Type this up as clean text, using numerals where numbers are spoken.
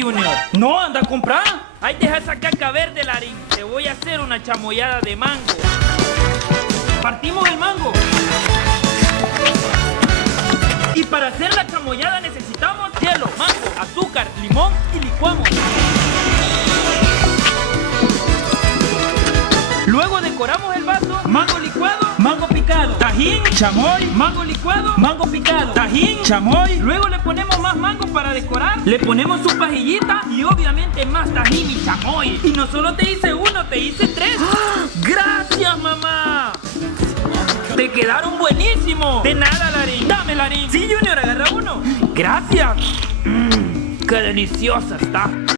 Junior. No, anda a comprar. Ay, deja esa caca verde, Larín. Te voy a hacer una chamoyada de mango. Partimos el mango. Y para hacer la chamoyada necesitamos hielo, mango, azúcar, limón y licuamos. Luego decoramos el vaso, mango licuado, mango picado, tajín, chamoy, mango licuado, mango picado, tajín, chamoy. Luego le ponemos más mango para decorar, le ponemos su pajillita y obviamente más tajín y chamoy. Y no solo te hice uno, te hice 3. ¡Ah! ¡Gracias, mamá! ¡Te quedaron buenísimos! De nada, Larín. Dame, Larín. Sí, Junior, agarra uno. Gracias. ¡Qué deliciosa está!